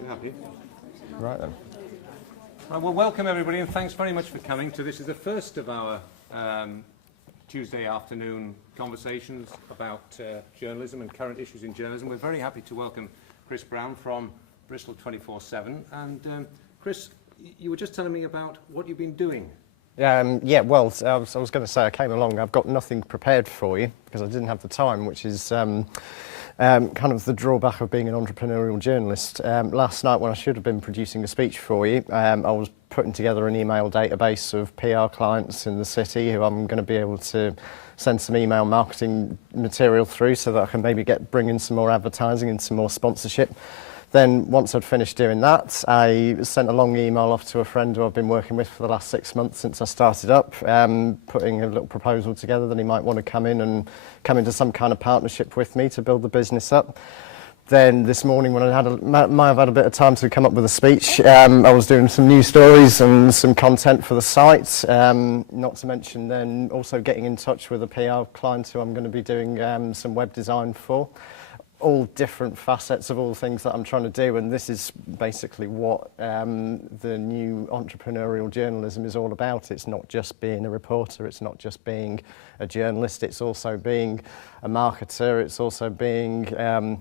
You happy? Right then. Right, well, welcome everybody, and thanks very much for coming to this. Is the first of our Tuesday afternoon conversations about journalism and current issues in journalism. We're very happy to welcome Chris Brown from Bristol 24/7. And Chris, you were just telling me about what you've been doing. Yeah, well, I was going to say I came along. I've got nothing prepared for you because I didn't have the time, which is kind of the drawback of being an entrepreneurial journalist. Last night, when I should have been producing a speech for you, I was putting together an email database of PR clients in the city who I'm going to be able to send some email marketing material through so that I can maybe bring in some more advertising and some more sponsorship. Then once I'd finished doing that, I sent a long email off to a friend who I've been working with for the last 6 months since I started up, putting a little proposal together that he might want to come into some kind of partnership with me to build the business up. Then this morning, when I might have had a bit of time to come up with a speech, I was doing some news stories and some content for the site, not to mention then also getting in touch with a PR client who I'm going to be doing some web design for. All different facets of all the things that I'm trying to do, and this is basically what the new entrepreneurial journalism is all about. It's not just being a reporter, it's not just being a journalist, it's also being a marketer, it's also being an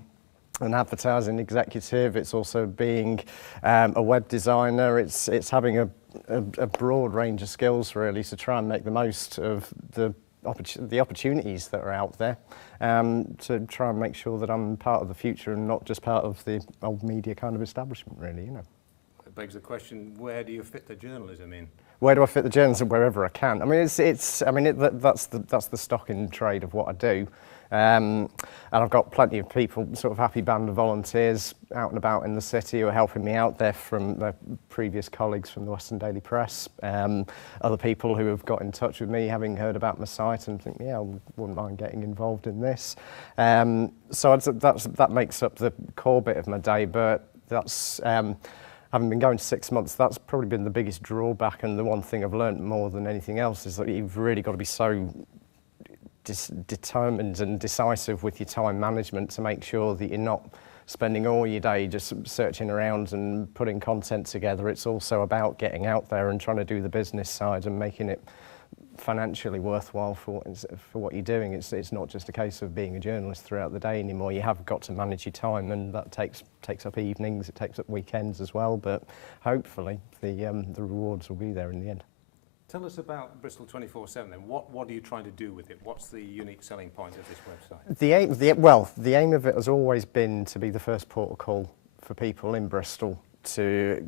advertising executive, it's also being a web designer, it's having a broad range of skills really to try and make the most of the opportunities that are out there, to try and make sure that I'm part of the future and not just part of the old media kind of establishment, really, you know. It begs the question, where do you fit the journalism in? Where do I fit the journalism? Wherever I can. I mean, that's the stock in trade of what I do. And I've got plenty of people, sort of happy band of volunteers out and about in the city who are helping me out there, from the previous colleagues from the Western Daily Press, other people who have got in touch with me having heard about my site and think, yeah, I wouldn't mind getting involved in this. So that makes up the core bit of my day, but that's having been going 6 months, that's probably been the biggest drawback, and the one thing I've learned more than anything else is that you've really got to be so determined and decisive with your time management to make sure that you're not spending all your day just searching around and putting content together. It's also about getting out there and trying to do the business side and making it financially worthwhile for what you're doing. It's not just a case of being a journalist throughout the day anymore. You have got to manage your time, and that takes up evenings, it takes up weekends as well, but hopefully the rewards will be there in the end. Tell us about Bristol 24/7 then. What are you trying to do with it? What's the unique selling point of this website? The aim of it has always been to be the first port of call for people in Bristol to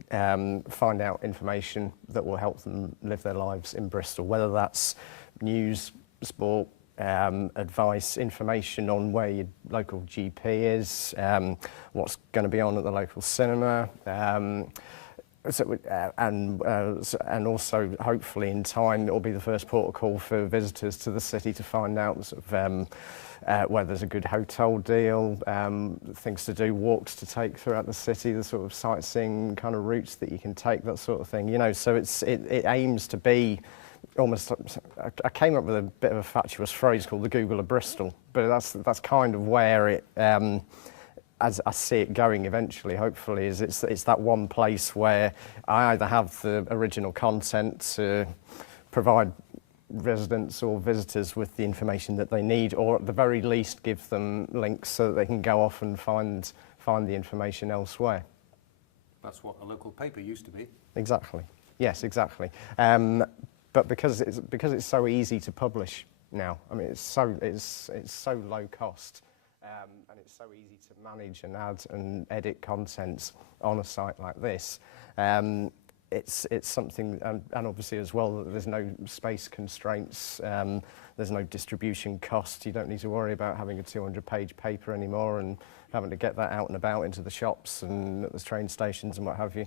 find out information that will help them live their lives in Bristol, whether that's news, sport, advice, information on where your local GP is, what's going to be on at the local cinema, and also hopefully in time it will be the first port of call for visitors to the city to find out sort of where there's a good hotel deal, things to do, walks to take throughout the city, the sort of sightseeing kind of routes that you can take, that sort of thing, you know. So it aims to be almost, I came up with a bit of a fatuous phrase called the Google of Bristol, but that's kind of where it as I see it going eventually, hopefully, is it's that one place where I either have the original content to provide residents or visitors with the information that they need, or at the very least give them links so that they can go off and find the information elsewhere. That's what a local paper used to be. Exactly. Yes, exactly. But because it's so easy to publish now, I mean, it's so low cost. And it's so easy to manage and add and edit content on a site like this. It's something, and obviously as well, there's no space constraints, there's no distribution cost. You don't need to worry about having a 200-page paper anymore and having to get that out and about into the shops and at the train stations and what have you.